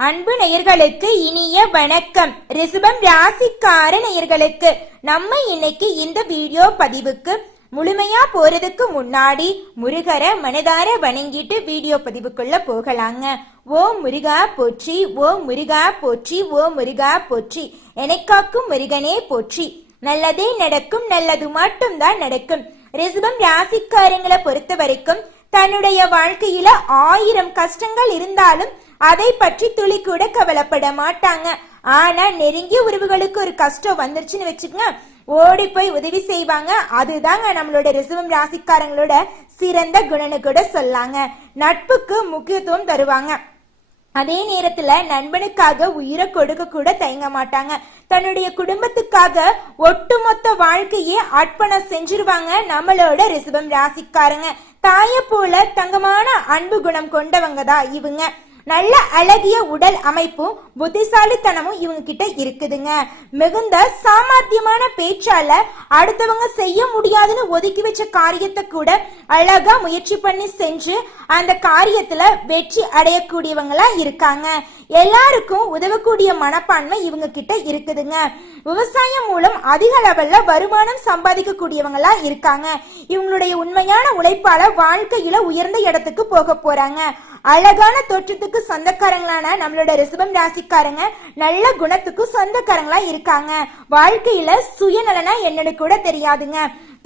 அன்பு நேயர்களுக்கு இனிய வணக்கம். ரிஷபம் ராசிக்கார நேயர்களுக்கு நம்ம இன்னைக்கு இந்த வீடியோ பதிவுக்கு முழுமையா போறதுக்கு முன்னாடி முருகரை மனதார வணங்கிட்டு வீடியோ பதிவுக்குள்ள போகலாங்க. ஓம் முருகா போற்றி, ஓம் முருகா போற்றி, ஓம் முருகா போற்றி, எனக்காக்கும் முருகனே போற்றி. நல்லதே நடக்கும், நல்லது மட்டும் தான் நடக்கும். ரிஷபம் ராசிக்காரங்களை பொறுத்த வரைக்கும் தன்னுடைய வாழ்க்கையில 1000 கஷ்டங்கள் இருந்தாலும் அதை பற்றி துளி கூட கவலைப்பட மாட்டாங்க. ஆனா நெருங்கிய உறவுகளுக்கு ஒரு கஷ்டம் வந்துருச்சுன்னு வச்சுக்கோங்க, ஓடி போய் உதவி செய்வாங்க. அதுதாங்க நம்மளோட ரிஷபம் ராசிக்காரங்களோட சிறந்த குணன்னு கூட சொல்லாங்க. நட்புக்கு முக்கியத்துவம் தருவாங்க. அதே நேரத்துல நண்பனுக்காக உயிரை கொடுக்க கூட தயங்க மாட்டாங்க. தன்னுடைய குடும்பத்துக்காக ஒட்டுமொத்த வாழ்க்கையே அர்ப்பணம் செஞ்சிருவாங்க நம்மளோட ரிஷபம் ராசிக்காரங்க. தாய போல தங்கமான அன்பு குணம் கொண்டவங்க தான் இவங்க. நல்ல அழகிய உடல் அமைப்பும் புத்திசாலித்தனமும் இவங்க கிட்ட இருக்குதுங்க. மிகுந்த சாமர்த்தியமான பேச்சால அடுத்தவங்க செய்ய முடியாதுன்னு ஒதுக்கி வச்ச காரியத்தை கூட அழகா முயற்சி பண்ணி செஞ்சு அந்த காரியத்துல வெற்றி அடையக்கூடியவங்களா இருக்காங்க. எல்லாருக்கும் உதவக்கூடிய மனப்பான்மை இவங்க கிட்ட இருக்குதுங்க. விவசாயம் மூலம் அதிக லெவல்ல வருமானம் சம்பாதிக்க கூடியவங்களா இருக்காங்க. இவங்களுடைய உண்மையான உழைப்பால வாழ்க்கையில உயர்ந்த இடத்துக்கு போக போறாங்க. அழகான தோற்றத்துக்கு சொந்தக்காரங்களான நம்மளோட ரிஷபம் ராசிக்காரங்க நல்ல குணத்துக்கு சொந்தக்காரங்களா இருக்காங்க. வாழ்க்கையில சுயநலனா என்னன்னு கூட தெரியாதுங்க.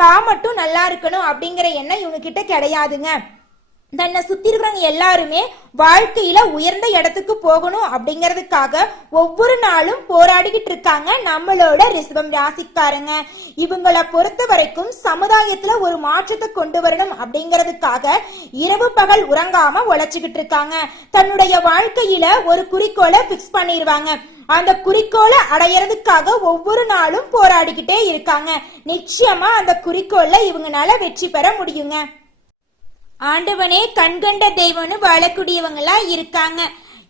தான் மட்டும் நல்லா இருக்கணும் அப்படிங்கிற எண்ணம் இவங்க கிட்ட கிடையாதுங்க. தன்னை சுத்தி இருக்கிறவங்க எல்லாருமே வாழ்க்கையில உயர்ந்த இடத்துக்கு போகணும் அப்படிங்கிறதுக்காக ஒவ்வொரு நாளும் போராடிக்கிட்டு இருக்காங்க நம்மளோட ரிஷபம் ராசிக்காரங்க. இவங்களை பொறுத்த வரைக்கும் சமுதாயத்துல ஒரு மாற்றத்தை கொண்டு வரணும் அப்படிங்கிறதுக்காக இரவு பகல் உறங்காம உழைச்சுக்கிட்டு இருக்காங்க. தன்னுடைய வாழ்க்கையில ஒரு குறிக்கோளை பிக்ஸ் பண்ணிடுவாங்க. அந்த குறிக்கோளை அடையறதுக்காக ஒவ்வொரு நாளும் போராடிக்கிட்டே இருக்காங்க. நிச்சயமா அந்த குறிக்கோள்ல இவங்கனால வெற்றி பெற முடியுங்க. ஆண்டவனே கண்கண்ட தெய்வம்னு வாழக்கூடியவங்களா இருக்காங்க.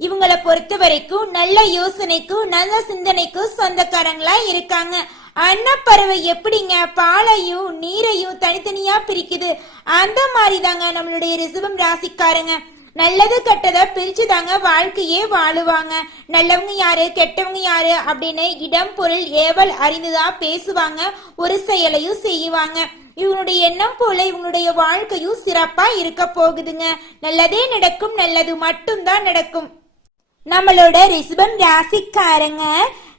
இவங்களை பொறுத்த வரைக்கும் நல்ல யோசனைக்கும் நல்ல சிந்தனைக்கும் சொந்தக்காரங்களா இருக்காங்க. அன்னப்பறவை எப்படிங்க பாலையும் நீரையும் தனித்தனியா பிரிக்குது, அந்த மாதிரி தாங்க நம்மளுடைய ரிஷபம் ராசிக்காரங்க. நல்லது கெட்டதை பிரிச்சுதாங்க வாழ்க்கையே வாழுவாங்க. நல்லவங்க யாரு கெட்டவங்க யாரு அப்படின்னு இடம் பொருள் ஏவல் அறிந்துதான் பேசுவாங்க. ஒரு செயலையும் செய்வாங்க. இவனுடைய எண்ணம் போல இவனுடைய வாழ்க்கையும் சிறப்பா இருக்க போகுதுங்க. நல்லதே நடக்கும், நல்லது மட்டும் தான் நடக்கும். நம்மளோட ரிஷபம் ராசிக்காரங்க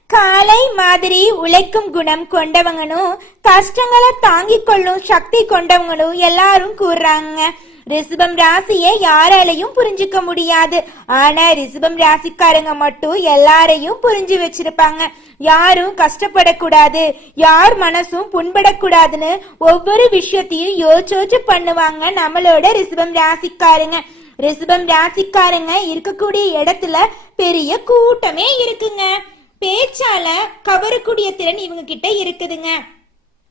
காலை மாதிரி உழைக்கும் குணம் கொண்டவங்களும் கஷ்டங்களை தாங்கிக் கொள்ளும் சக்தி கொண்டவங்களும் எல்லாரும் கூறுறாங்க. ரிஷபம் ராசியை யாராலையும் புரிஞ்சுக்க முடியாது. ஆனா ரிஷபம் ராசிக்காரங்க மட்டும் எல்லாரையும் புரிஞ்சு வச்சிருப்பாங்க. யாரும் கஷ்டப்படக்கூடாது, யார் மனசும் புண்படக்கூடாதுன்னு ஒவ்வொரு விஷயத்தையும் யோசிச்சு பண்ணுவாங்க நம்மளோட ரிஷபம் ராசிக்காரங்க. ரிஷபம் ராசிக்காரங்க இருக்கக்கூடிய இடத்துல பெரிய கூட்டமே இருக்குங்க. பேச்சால கவரக்கூடிய திறன் இவங்க கிட்ட இருக்குதுங்க.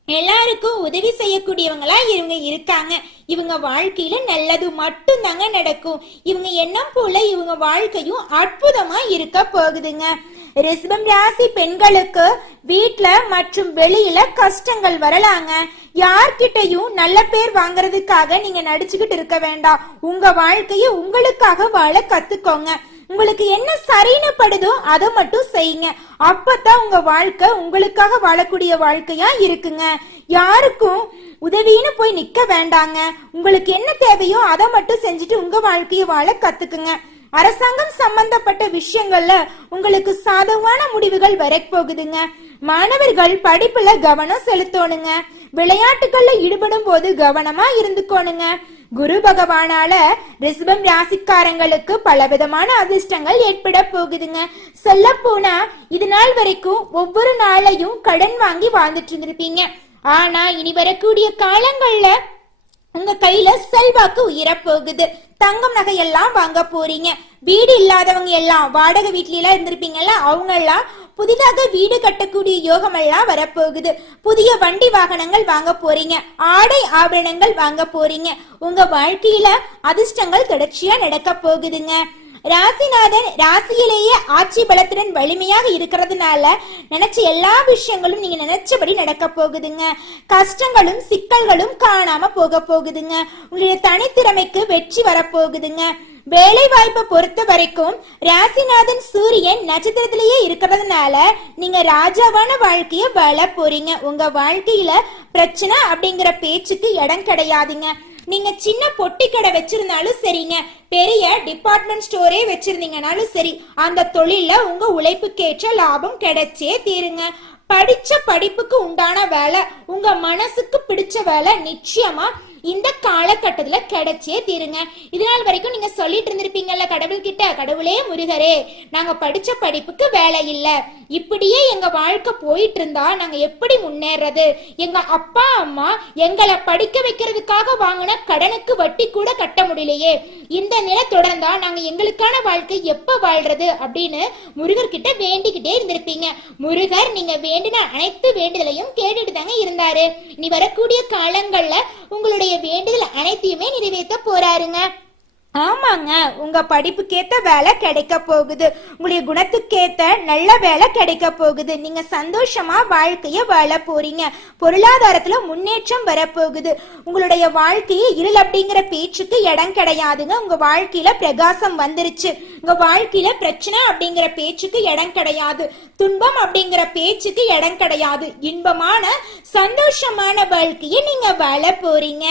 எல்லாருக்கும் உதவி செய்யக்கூடியவங்களா இவங்க இருக்காங்க. இவங்க வாழ்க்கையில நல்லது மட்டும் தாங்க நடக்கும். இவங்க எண்ணம் போல இவங்க வாழ்க்கையும் அற்புதமா இருக்க போகுதுங்க. ரிஷபம் ராசி பெண்களுக்கு வீட்ல மற்றும் வெளியில கஷ்டங்கள் வரலாங்க. யார்கிட்டையும் நல்ல பேர் வாங்குறதுக்காக நீங்க நடிச்சுக்கிட்டு இருக்க வேண்டாம். உங்க வாழ்க்கைய உங்களுக்காக வாழ கத்துக்கோங்க. உங்களுக்கு என்ன சரின்னு படுதோ அதை மட்டும் செய்யுங்க. அப்பதான் உங்க வாழ்க்கை உங்களுக்காக வாழக்கூடிய வாழ்க்கையா இருக்குங்க. யாருக்கும் உதவின்னு போய் நிக்க வேண்டாங்க. உங்களுக்கு என்ன தேவையோ அதை மட்டும் செஞ்சுட்டு உங்க வாழ்க்கையை வாழ கத்துக்குங்க. அரசாங்கம் சம்பந்தப்பட்ட விஷயங்கள்ல உங்களுக்கு சாதகமான முடிவுகள் வரப்போகுதுங்க. மாணவர்கள் படிப்புல கவனம் செலுத்தணுங்க. விளையாட்டுகள்ல ஈடுபடும் போது கவனமா இருந்துக்கோணுங்க. குரு பகவானால ரிஷபம் ராசிக்காரங்களுக்கு பலவிதமான அதிர்ஷ்டங்கள் ஏற்பட போகுதுங்க. சொல்ல போனா இது நாள் வரைக்கும் ஒவ்வொரு நாளையும் கடன் வாங்கி வாழ்ந்துட்டு இருந்திருப்பீங்க. ஆனா இனி வரக்கூடிய காலங்கள்ல உங்க கையில செல்வாக்கு உயர போகுது. தங்கம் நகையெல்லாம் வாங்க போறீங்க. வீடு இல்லாதவங்க எல்லாம் வாடகை வீட்ல எல்லாம் இருந்திருப்பீங்கல்ல, அவங்க எல்லாம் புதிதாக வீடு கட்டக்கூடிய யோகம் எல்லாம் வரப்போகுது. புதிய வண்டி வாகனங்கள் வாங்க போறீங்க. ஆடை ஆபரணங்கள் வாங்க போறீங்க. உங்க வாழ்க்கையில அதிர்ஷ்டங்கள் தொடர்ச்சியா நடக்க போகுதுங்க. ராசிநாதன் ராசியிலேயே ஆட்சி பலத்துடன் வலிமையாக இருக்கிறதுனால நினைச்ச எல்லா விஷயங்களும் நீங்க நினைச்சபடி நடக்க போகுதுங்க. கஷ்டங்களும் சிக்கல்களும் காணாம போக போகுதுங்க. உங்களுடைய தனித்திறமைக்கு வெற்றி வரப்போகுதுங்க. வேலை வாய்ப்பை பொறுத்த வரைக்கும் ராசிநாதன் சூரியன் நட்சத்திரத்திலேயே இருக்கிறதுனால நீங்க ராஜாவான வாழ்க்கைய வாழ போறீங்க. உங்க வாழ்க்கையில பிரச்சனை அப்படிங்கிற பேச்சுக்கு இடம் கிடையாதுங்க. நீங்க சின்ன பொட்டி கடை வச்சிருந்தாலும் சரிங்க, பெரிய டிபார்ட்மெண்ட் ஸ்டோரே வச்சிருந்தீங்கனாலும் சரி, அந்த தொழில உங்க உழைப்புக்கேற்ற லாபம் கிடைச்சே தீருங்க. படிச்ச படிப்புக்கு உண்டான வேலை, உங்க மனசுக்கு பிடிச்ச வேலை நிச்சயமா இந்த காலகட்டத்துல கிடைச்சே தீருங்க. இதனால் வரைக்கும் நீங்க சொல்லிட்டு இருந்திருப்பீங்கல்ல கடவுள்கிட்ட, கடவுளே முருகரே, நாங்க படிச்ச படிப்புக்கு வேலை இல்ல, இப்படியே எங்க வாழ்க்கை போயிட்டு இருந்தா நாங்க எப்படி முன்னேறது, எங்க அப்பா அம்மா எங்களை படிக்க வைக்கிறதுக்காக வாங்கின கடனுக்கு வட்டி கூட கட்ட முடியலையே, இந்த நிலை தொடர்ந்தா நாங்க எங்களுக்கான வாழ்க்கை எப்ப வாழ்றது அப்படின்னு முருகர்கிட்ட வேண்டிக்கிட்டே இருந்திருப்பீங்க. முருகர் நீங்க வேண்டின அனைத்து வேண்டுதலையும் கேட்டுட்டு தாங்க இருந்தாரு. இனி வரக்கூடிய காலங்கள்ல உங்களுடைய வேண்டுதல் அனைத்தையுமே நிறைவேற்ற போறாருங்க. ஆமாங்க, உங்க படிப்புக்கேத்த வேலை கிடைக்க போகுது, உங்களுடைய குணத்துக்கேத்த நல்ல வேலை கிடைக்க போகுது, நீங்க சந்தோஷமா வாழ்க்கைய வாழ போறீங்க, பொருளாதாரத்துல முன்னேற்றம் வரப்போகுது, உங்களுடைய வாழ்க்கையை இருள் அப்படிங்கிற பேச்சுக்கு இடம் கிடையாதுங்க. உங்க வாழ்க்கையில பிரகாசம் வந்துருச்சு, உங்க வாழ்க்கையில பிரச்சனை அப்படிங்கிற பேச்சுக்கு இடம் கிடையாது, துன்பம் அப்படிங்கிற பேச்சுக்கு இடம் கிடையாது, இன்பமான சந்தோஷமான வாழ்க்கையை நீங்க வாழ போறீங்க.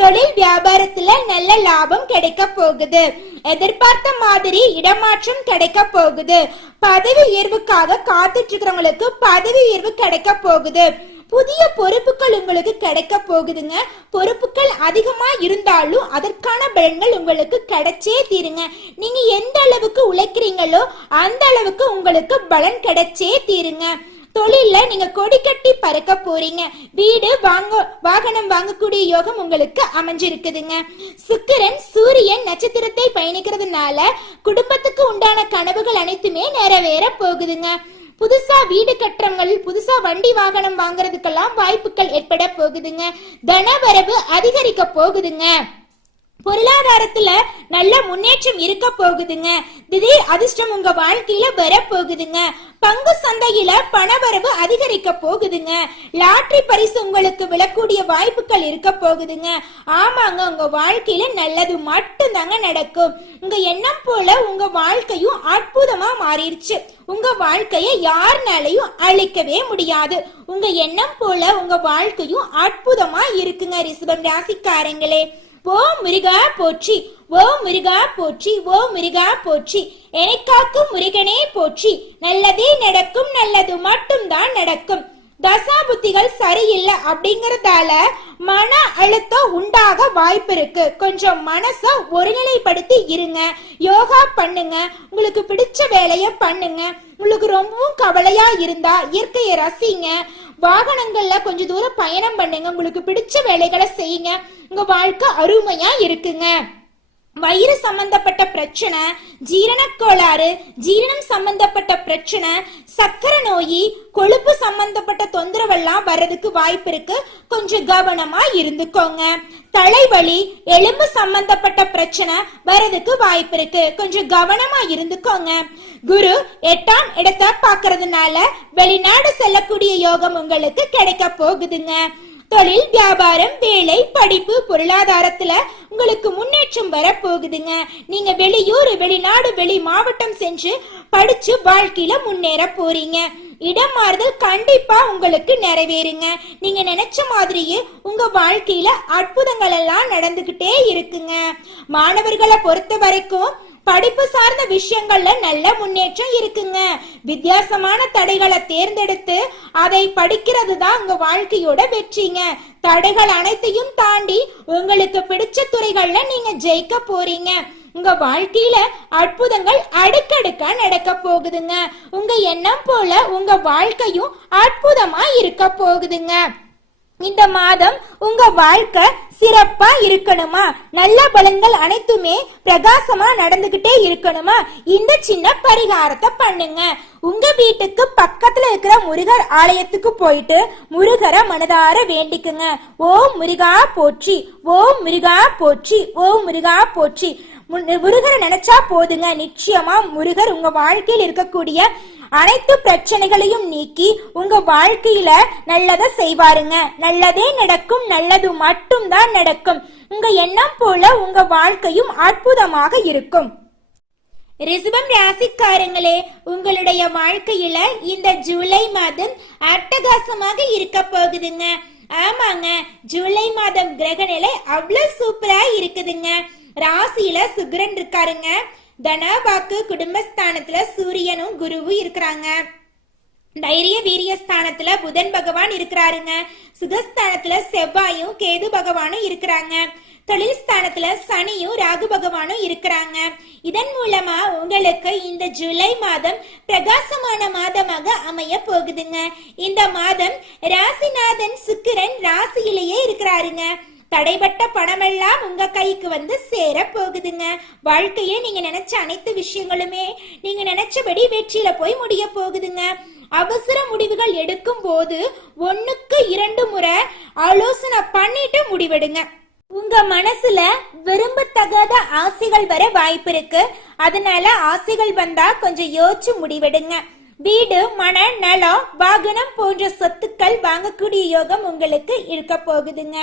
தொழில் வியாபாரத்துல நல்ல லாபம் கிடைக்க போகுது, எதிர்பார்த்த மாதிரி இடமாற்றம் கிடைக்க போகுது, பதவி உயர்வுக்காக காத்துட்டு இருக்கிறவங்களுக்கு பதவி உயர்வு கிடைக்க போகுது, புதிய பொறுப்புகள் உங்களுக்கு கிடைக்க போகுதுங்க. பொறுப்புகள் அதிகமா இருந்தாலும் அதற்கான பலன்கள் உங்களுக்கு கிடைச்சே தீருங்க. நீங்க எந்த அளவுக்கு உழைக்கிறீங்களோ அந்த அளவுக்கு உங்களுக்கு பலன் கிடைச்சே தீருங்க. தொழில நீங்க கொடி கட்டி பறக்க போறீங்க. வீடு வாகனம் வாங்கக்கூடிய யோகம் உங்களுக்கு அமைஞ்சிருக்குதுங்க. சுக்கிரன் சூரியன் நட்சத்திரத்தை பயணிக்கிறதுனால குடும்பத்துக்கு உண்டான கனவுகள் அனைத்துமே நிறைவேற போகுதுங்க. புதுசா வீடு கட்டுறவங்க, புதுசா வண்டி வாகனம் வாங்குறதுக்கெல்லாம் வாய்ப்புகள் ஏற்பட போகுதுங்க. தனவரவு அதிகரிக்க போகுதுங்க. பொருளாதாரத்துல நல்ல முன்னேற்றம் இருக்க போகுதுங்க. திடீர் அதிர்ஷ்டம் உங்க வாழ்க்கையில வர போகுதுங்க. பங்கு சந்தையில பணவரவு அதிகரிக்க போகுதுங்க. லாட்டரி பரிசு உங்களுக்கு விழக்கூடிய வாய்ப்புகள் இருக்க போகுதுங்க. ஆமாங்க, உங்க வாழ்க்கையில நல்லது மட்டும் தாங்க நடக்கும். உங்க எண்ணம் போல உங்க வாழ்க்கையும் அற்புதமா மாறிடுச்சு. உங்க வாழ்க்கைய யாருனாலையும் அழிக்கவே முடியாது. உங்க எண்ணம் போல உங்க வாழ்க்கையும் அற்புதமா இருக்குங்க. ரிஷபம் ராசிக்காரங்களே, ஓ முருகா போற்றி, ஓ முருகா போற்றி, ஓ முருகா போற்றி, எனக்காக்கும் முருகனே போற்றி, நல்லதே நடக்கும், நல்லது மட்டும் தான் நடக்கும். தசா புத்திகள் சரியில்லை அப்படிங்கறதால மன அழுத்தம் உண்டாக வாய்ப்பு இருக்கு. கொஞ்சம் மனச ஒருநிலைப்படுத்தி இருங்க. யோகா பண்ணுங்க, உங்களுக்கு பிடிச்ச வேலைய பண்ணுங்க. உங்களுக்கு ரொம்பவும் கவலையா இருந்தா இயற்கையை ரசிங்க. வாகனங்கள்ல கொஞ்ச தூரம் பயணம் பண்ணுங்க. உங்களுக்கு பிடிச்ச வேலைகளை செய்யுங்க. உங்க வாழ்க்கை அருமையா இருக்குங்க. வயிறு சம்பந்தப்பட்ட பிரச்சனை, ஜீரண கோளாறு, ஜீரணம் சம்பந்தப்பட்ட பிரச்சனை, சக்கரை நோய், கொழுப்பு சம்பந்தப்பட்ட தொந்தரவெல்லாம் வர்றதுக்கு வாய்ப்பு இருக்கு. கொஞ்சம் கவனமா இருந்துக்கோங்க. தலைவலி, எலும்பு சம்பந்தப்பட்ட பிரச்சனை வர்றதுக்கு வாய்ப்பு இருக்கு. கொஞ்சம் கவனமா இருந்துக்கோங்க. குரு 8ஆம் இடத்தை பாக்குறதுனால வெளிநாடு செல்லக்கூடிய யோகம் உங்களுக்கு கிடைக்க போகுதுங்க. தொழில், வியாபாரம், வேலை, படிப்பு, பொருளாதாரத்துல உங்களுக்கு முன்னேற்றம் வரப்போகுதுங்க. நீங்க வெளியூர், வெளிநாடு, வெளி மாவட்டம் சென்று படிச்சு வாழ்க்கையில முன்னேற போறீங்க. இடம் மாறுதல் கண்டிப்பா உங்களுக்கு நிறைவேறுங்க. நீங்க நினைச்ச மாதிரியே உங்க வாழ்க்கையில அற்புதங்கள் எல்லாம் நடந்துகிட்டே இருக்குங்க. மாணவர்களை பொறுத்த வரைக்கும் படிப்பு சார்ந்த விஷயங்கள்ல நல்ல முன்னேற்றம் இருக்குங்க. வித்தியாசமான தடைகளை தேர்ந்தெடுத்து அதை படிக்கிறது தான் உங்க வாழ்க்கையோட வெற்றிங்க. தடைகள் அனைத்தையும் தாண்டி உங்களுக்கு பிடிச்ச துறைகள்ல நீங்க ஜெயிக்க போறீங்க. உங்க வாழ்க்கையில அற்புதங்கள் அடுக்கடுக்கா நடக்க போகுதுங்க. உங்க எண்ணம் போல உங்க வாழ்க்கையும் அற்புதமா இருக்க போகுதுங்க. இந்த மாதம் உங்க வாழ்க்கை சிறப்பா இருக்கணுமா, நல்ல பலன்கள் அனைத்துமே பிரகாசமா நடந்துகிட்டே இருக்கணுமா, இந்த சின்ன பரிகாரத்தை பண்ணுங்க. உங்க வீட்டுக்கு பக்கத்துல இருக்கிற முருகர் ஆலயத்துக்கு போயிட்டு முருகரை மனதார வேண்டிக்குங்க. ஓ முருகா போற்றி, ஓ முருகா போற்றி, ஓ முருகா போற்றி. முருகரை நினைச்சா போதுங்க, நிச்சயமா முருகர் உங்க வாழ்க்கையில் இருக்கக்கூடிய அனைத்து பிரச்சனைகளையும் நீக்கி உங்க வாழ்க்கையில நல்லதை செய்வாருங்க. நல்லதே நடக்கும், நல்லது மட்டும் தான் நடக்கும். உங்க எண்ணம் போல உங்க வாழ்க்கையும் அற்புதமாக இருக்கும். ரிஷபம் ராசிக்காரங்களே, உங்களுடைய வாழ்க்கையில இந்த ஜூலை மாதம் அட்டகாசமாக இருக்க போகுதுங்க. ஆமாங்க, ஜூலை மாதம் கிரக நிலை அவ்வளவு சூப்பரா இருக்குதுங்க. ராசியில சுக்கிரன் இருக்காருங்க. தனவாக்கு குடும்பஸ்தானத்துல சூரியனும் குருவும் இருக்கிறாங்க. தைரிய வீரிய ஸ்தானத்துல புதன் பகவான் இருக்கிறாருங்க. சுகஸ்தானத்துல செவ்வாயும் கேது பகவானும் இருக்கிறாங்க. தொழில் ஸ்தானத்துல சனியும் ராகு பகவானும் இருக்கிறாங்க. இதன் மூலமா உங்களுக்கு இந்த ஜூலை மாதம் பிரகாசமான மாதமாக அமைய போகுதுங்க. இந்த மாதம் ராசிநாதன் சுக்கிரன் ராசியிலேயே இருக்கிறாருங்க. தடைபட்ட பணமெல்லாம் உங்க கைக்கு வந்து சேர போகுதுங்க. வாழ்க்கையே நீங்க நினைச்ச அனைத்து விஷயங்களுமே நீங்க நினைச்சபடி வெற்றியில போய் முடிய போகுதுங்க. அவசர முடிவுகள் எடுக்கும் போது 1க்கு 2 முறை ஆலோசனை பண்ணிட்டு முடிவெடுங்க. உங்க மனசுல விரும்பத்தகாத ஆசைகள் வர வாய்ப்பு இருக்கு. அதனால ஆசைகள் வந்தா கொஞ்சம் யோசிச்சு முடிவெடுங்க. வீடு, மன, நலம், வாகனம் போன்ற சொத்துக்கள் வாங்கக்கூடிய யோகம் உங்களுக்கு இருக்க போகுதுங்க.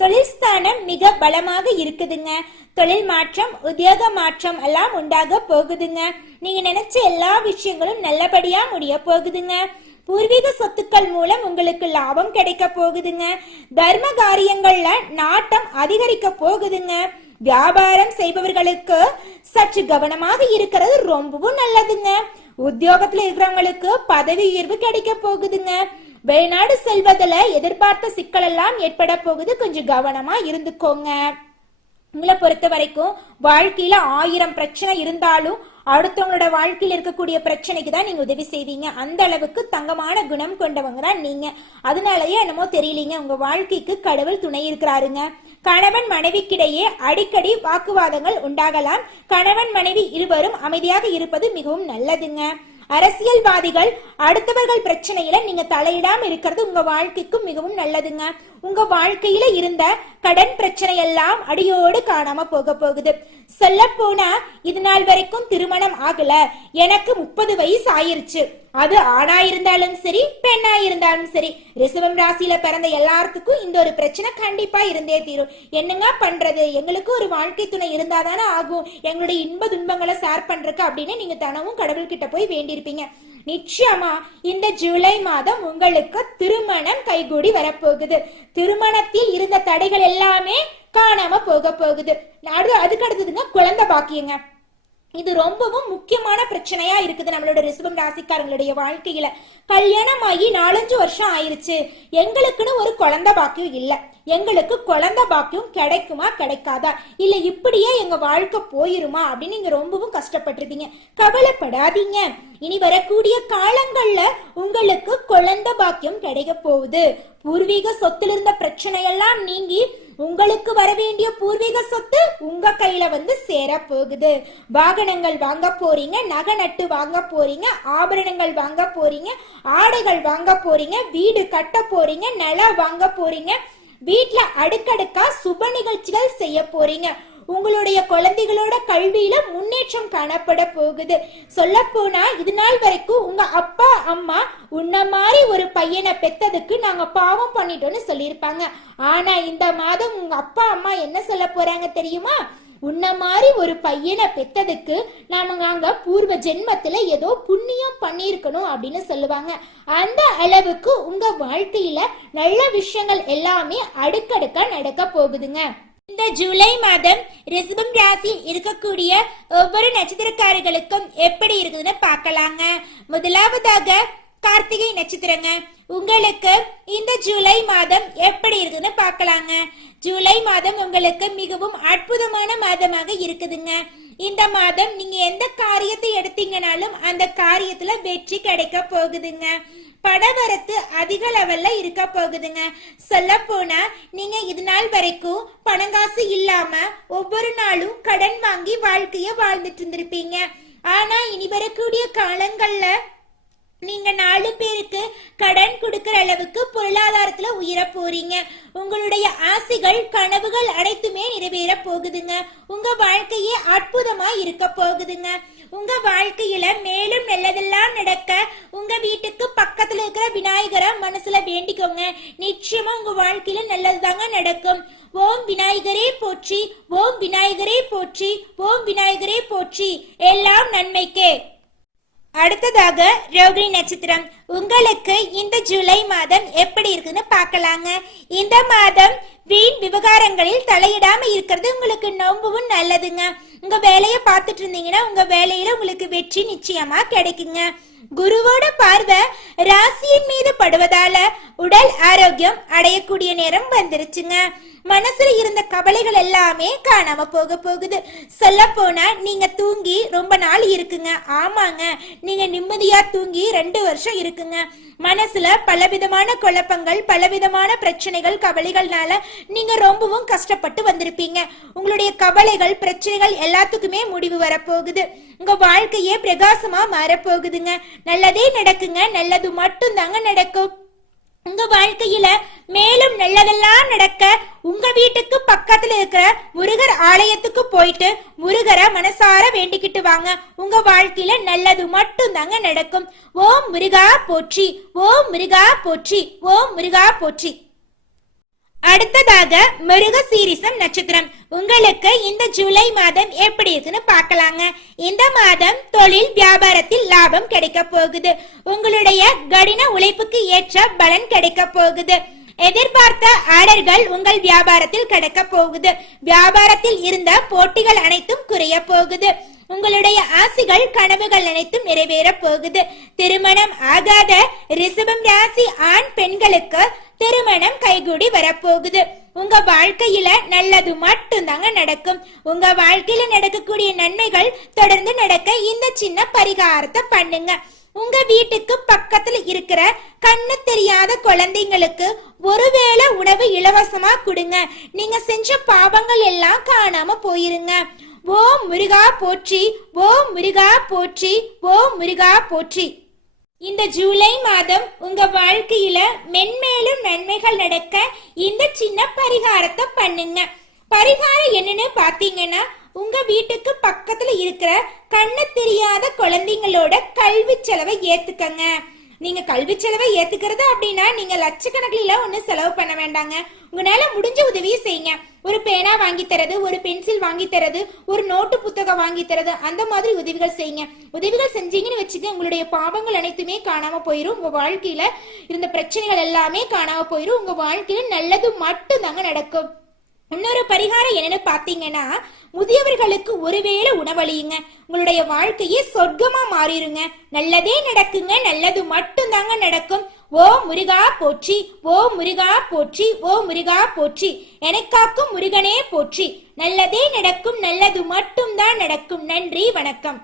தொழில் ஸ்தானம் மிக பலமாக இருக்குதுங்க. தொழில் மாற்றம், உத்தியோக மாற்றம் எல்லாம் உண்டாக போகுதுங்க. நீங்க நினைச்ச எல்லா விஷயங்களும் நல்லபடியா முடிய போகுதுங்க. பூர்வீக சொத்துக்கள் மூலம் உங்களுக்கு லாபம் கிடைக்க போகுதுங்க. தர்ம காரியங்கள்ல நாட்டம் அதிகரிக்க போகுதுங்க. வியாபாரம் செய்பவர்களுக்கு சற்று கவனமாக இருக்கிறது ரொம்பவும் நல்லதுங்க. உத்தியோகத்துல இருக்கிறவங்களுக்கு பதவி உயர்வு கிடைக்க போகுதுங்க. வெளிநாடு செல்வதில் எதிர்பார்த்த சிக்கல் எல்லாம் ஏற்பட போகுது. கொஞ்சம் கவனமா இருந்துக்கோங்க. உங்களை பொறுத்த வரைக்கும் வாழ்க்கையில 1000 பிரச்சனை இருந்தாலும் அடுத்தவங்களோட வாழ்க்கையில் இருக்கக்கூடிய பிரச்சனைக்கு தான் நீங்க உதவி செய்வீங்க. அந்த அளவுக்கு தங்கமான குணம் கொண்டவங்க தான் நீங்க. அதனாலயே என்னமோ தெரியலீங்க, உங்க வாழ்க்கைக்கு கடவுள் துணை இருக்கிறாருங்க. கணவன் மனைவிக்கிடையே அடிக்கடி வாக்குவாதங்கள் உண்டாகலாம். கணவன் மனைவி இருவரும் அமைதியாக இருப்பது மிகவும் நல்லதுங்க. அரசியல்வாதிகள் அடுத்தவர்கள் பிரச்சனையில நீங்க தலையிடாம இருக்கிறது உங்க வாழ்க்கைக்கு மிகவும் நல்லதுங்க. உங்க வாழ்க்கையில இருந்த கடன் பிரச்சனை எல்லாம் அடியோடு காணாம போக போகுது. சொல்ல போனா இது நாள் வரைக்கும் திருமணம் ஆகல, எனக்கு 30 வயசு ஆயிருச்சு, அது ஆணா இருந்தாலும் சரி பெண்ணா இருந்தாலும் சரி, ரிஷபம் ராசியில பிறந்த எல்லாத்துக்கும் இந்த ஒரு பிரச்சனை கண்டிப்பா இருந்தே தீரும். என்னங்க பண்றது, எங்களுக்கு ஒரு வாழ்க்கை துணை இருந்தாதானே ஆகும் எங்களுடைய இன்ப துன்பங்களை ஷேர் பண்றதுக்கு அப்படின்னு நீங்க தினமும் கடவுள்கிட்ட போய் வேண்டியிருப்பீங்க. நிச்சயமா இந்த ஜூலை மாதம் உங்களுக்கு திருமணம் கைகூடி வரப்போகுது. திருமணத்தில் இருந்த தடைகள் எல்லாமே காணாம போக போகுது. அதுக்கு அடுத்ததுங்க குழந்தை பாக்கியங்க. இது ரொம்பவும் முக்கியமான பிரச்சனையா இருக்குது நம்மளோட ரிஷபம் ராசிக்காரங்களுடைய வாழ்க்கையில. கல்யாணம் ஆகி 4-5 வருஷம் ஆயிருச்சு, எங்களுக்குன்னு ஒரு குழந்தை பாக்கியம் இல்ல, எங்களுக்கு குழந்தை பாக்கியம் கிடைக்குமா கிடைக்காதா, இல்ல இப்படியே எங்க வாழ்க்கை போயிருமா அப்படின்னு நீங்க ரொம்பவும் கஷ்டப்பட்டிருப்பீங்க. கவலைப்படாதீங்க, இனி வரக்கூடிய காலங்கள்ல உங்களுக்கு குழந்தை பாக்கியம் கிடைக்க போகுது. பூர்வீக சொத்துல இருந்த பிரச்சனை எல்லாம் நீங்கி உங்களுக்கு வர வேண்டிய பூர்வீக சொத்து உங்க கையில வந்து சேர போகுது. வாகனங்கள் வாங்க போறீங்க, நகை நட்டு வாங்க போறீங்க, ஆபரணங்கள் வாங்க போறீங்க, ஆடைகள் வாங்க போறீங்க, வீடு கட்ட போறீங்க, நிலம் வாங்க போறீங்க, வீட்டுல அடுக்கடுக்கா சுப நிகழ்ச்சிகள் செய்ய போறீங்க. உங்களுடைய குழந்தைகளோட கல்வியில முன்னேற்றம் காணப்பட போகுது. சொல்ல போனா இது நாள் வரைக்கும் உங்க அப்பா அம்மா உன்ன மாதிரி ஒரு பையனை பெத்ததுக்கு நாங்க பாவம் பண்ணிட்டோம்னு சொல்லியிருப்பாங்க. ஆனா இந்த மாதம் உங்க அப்பா அம்மா என்ன சொல்ல போறாங்க தெரியுமா? உன்ன மாதிரி ஒரு பையனை பெத்ததுக்கு நாங்க பூர்வ ஜென்மத்துல ஏதோ புண்ணியம் பண்ணியிருக்கணும் அப்படின்னு சொல்லுவாங்க. அந்த அளவுக்கு உங்க வாழ்க்கையில நல்ல விஷயங்கள் எல்லாமே அடுக்கடுக்கா நடக்க போகுதுங்க. இந்த ஜூலை மாதம் ரிஷபம் ராசி இருக்கக்கூடிய ஒவ்வொரு நட்சத்திரக்காரர்களுக்கும் எப்படி இருக்குதுன்னு பார்க்கலாங்க. முதலாவதாக கார்த்திகை நட்சத்திரங்க. உங்களுக்கு இந்த ஜூலை மாதம் எப்படி இருக்குதுன்னு பார்க்கலாங்க. ஜூலை மாதம் உங்களுக்கு மிகவும் அற்புதமான மாதமாக இருக்குதுங்க. இந்த மாதம் நீங்க எந்த காரியத்தை எடுத்தீங்கனாலும் அந்த காரியத்துல வெற்றி கிடைக்க போகுதுங்க. பணவரத்து அதிக லெவல்ல இருக்க போகுதுங்க. சொல்ல போனா நீங்க இது நாள் வரைக்கும் பணங்காசு இல்லாம ஒவ்வொரு நாளும் கடன் வாங்கி வாழ்க்கைய வாழ்ந்துட்டு இருந்திருப்பீங்க. ஆனா இனி வரக்கூடிய காலங்கள்ல நீங்க 4 பேருக்கு கடன் கொடுக்கிற அளவுக்கு பொருளாதாரத்துல உயர போறீங்க. உங்களுடைய ஆசைகள் கனவுகள் அனைத்துமே நிறைவேற போகுதுங்க. உங்க வாழ்க்கையே அற்புதமா இருக்க போகுதுங்க. உங்க வாழ்க்கையில மேலும் நல்லதெல்லாம் நடக்க உங்க வீட்டுக்கு பக்கத்துல இருக்கிற விநாயகரை மனசுல வேண்டிக்கோங்க. நிச்சயமா உங்க வாழ்க்கையில நல்லதுதாங்க நடக்கும். ஓம் விநாயகரே போற்றி, ஓம் விநாயகரே போற்றி, ஓம் விநாயகரே போற்றி. எல்லாம் நன்மைக்கே. அடுத்ததாக ரோகிணி நட்சத்திரம். உங்களுக்கு இந்த ஜூலை மாதம் எப்படி இருக்குன்னு பார்க்கலாங்க. இந்த மாதம் வீண் விவகாரங்களில் தலையிடாம இருக்கிறது உங்களுக்கு ரொம்பவும் நல்லதுங்க. உங்க வேலையை பார்த்துட்டு இருந்தீங்கன்னா உங்க வேலையில உங்களுக்கு வெற்றி நிச்சயமா கிடைக்குங்க. குருவோட பார்வை ராசியின் மீது படுவதால உடல் ஆரோக்கியம் அடையக்கூடிய நேரம் வந்துருச்சுங்க. மனசுல இருந்த கவலைகள் எல்லாமே காணாம போகுது. சொல்ல போனா நீங்க தூங்கி ரொம்ப நாள் இருக்குங்க. ஆமாங்க, நீங்க நிம்மதியா தூங்கி 2 வருஷம் இருக்குங்க. மனசுல பலவிதமான குழப்பங்கள், பலவிதமான பிரச்சனைகள், கவலைகள்னால நீங்க ரொம்பவும் கஷ்டப்பட்டு வந்திருப்பீங்க. உங்களுடைய கவலைகள், பிரச்சனைகள் எல்லாத்துக்குமே முடிவு வரப்போகுது. உங்க வாழ்க்கையே பிரகாசமா மாறப்போகுதுங்க. நல்லதே நடக்குங்க. நல்லது மட்டும் தாங்க நடக்கும். உங்க வாழ்க்கையில மேலும் நல்லதெல்லாம் நடக்க உங்க வீட்டுக்கு பக்கத்துல இருக்கிற முருகர் ஆலயத்துக்கு போயிட்டு முருகரை மனசார வேண்டிக்கிட்டு வாங்க. உங்க வாழ்க்கையில நல்லது மட்டும் தாங்க நடக்கும். ஓம் முருகா போற்றி, ஓம் முருகா போற்றி, ஓம் முருகா போற்றி. அடுத்ததாக மிருகசீரிஷம் நட்சத்திரம். உங்களுக்கு இந்த ஜூலை மாதம் எப்படி இருக்குன்னு பார்க்கலாங்க. இந்த மாதம் தொழில் வியாபாரத்தில் லாபம் கிடைக்க போகுது. உங்களுடைய கடின உழைப்புக்கு ஏற்ற பலன் கிடைக்க போகுது. எதிர்பார்த்த ஆர்டர்கள் உங்கள் வியாபாரத்தில் கிடைக்க போகுது. வியாபாரத்தில் இருந்த போட்டிகள் அனைத்தும் குறைய போகுது. உங்களுடைய ஆசைகள், கனவுகள் அனைத்தும் நிறைவேற போகுது. திருமணம் ஆகாத ரிஷபம் ராசி ஆண் பெண்களுக்கு திருமணம் கைகூடி வரப்போகுது. உங்க வாழ்க்கையில நல்லது மட்டும் தாங்க நடக்கும். உங்க வாழ்க்கையில நடக்கக்கூடிய நன்மைகள் தொடர்ந்து நடக்க இந்த சின்ன பரிகாரத்தை பண்ணுங்க. உங்க வீட்டுக்கு பக்கத்துல இருக்கிற கண்ணு தெரியாத குழந்தைங்களுக்கு ஒருவேளை உணவு இலவசமா கொடுங்க. நீங்க செஞ்ச பாவங்கள் எல்லாம் காணாம போயிருங்க. ஓம் முருகா போற்றி, ஓம் முருகா போற்றி, ஓம் முருகா போற்றி. இந்த ஜூலை மாதம் உங்க வாழ்க்கையில மென்மேலும் நன்மைகள் நடக்க இந்த சின்ன பரிகாரத்தை பண்ணுங்க. பரிகாரம் என்னன்னு பாத்தீங்கன்னா, உங்க வீட்டுக்கு பக்கத்துல இருக்கிற கண்ணு தெரியாத குழந்தைங்களோட கல்வி செலவை ஏத்துக்கங்க. நீங்க கல்வி செலவை ஏத்துக்கிறது அப்படின்னா நீங்க லட்சக்கணக்கில ஒண்ணு செலவு பண்ண வேண்டாங்க. உங்களால முடிஞ்ச உதவியை செய்யுங்க. ஒரு பேனா வாங்கி தரது, ஒரு பென்சில் வாங்கி தரது, ஒரு நோட்டு புத்தகம் வாங்கி தரது, அந்த மாதிரி உதவிகள் செய்யுங்க. உதவிகள் செஞ்சீங்கன்னு வச்சுக்க உங்களுடைய பாவங்கள் அனைத்துமே காணாம போயிரும். உங்க வாழ்க்கையில இருந்த பிரச்சனைகள் எல்லாமே காணாம போயிரும். உங்க வாழ்க்கையில நல்லது மட்டும் தாங்க நடக்கும். இன்னொரு பரிகாரம் என்னன்னு பாத்தீங்கன்னா, முதியவர்களுக்கு ஒருவேளை உணவளியுங்க. உங்களுடைய வாழ்க்கையே சொர்க்கமா மாறிடுங்க. நல்லதே நடக்குங்க. நல்லது மட்டும் தாங்க நடக்கும். ஓ முருகா போற்றி, ஓ முருகா போற்றி, ஓ முருகா போற்றி. எனக்காக்கும் முருகனே போற்றி. நல்லதே நடக்கும். நல்லது மட்டும் தான் நடக்கும். நன்றி, வணக்கம்.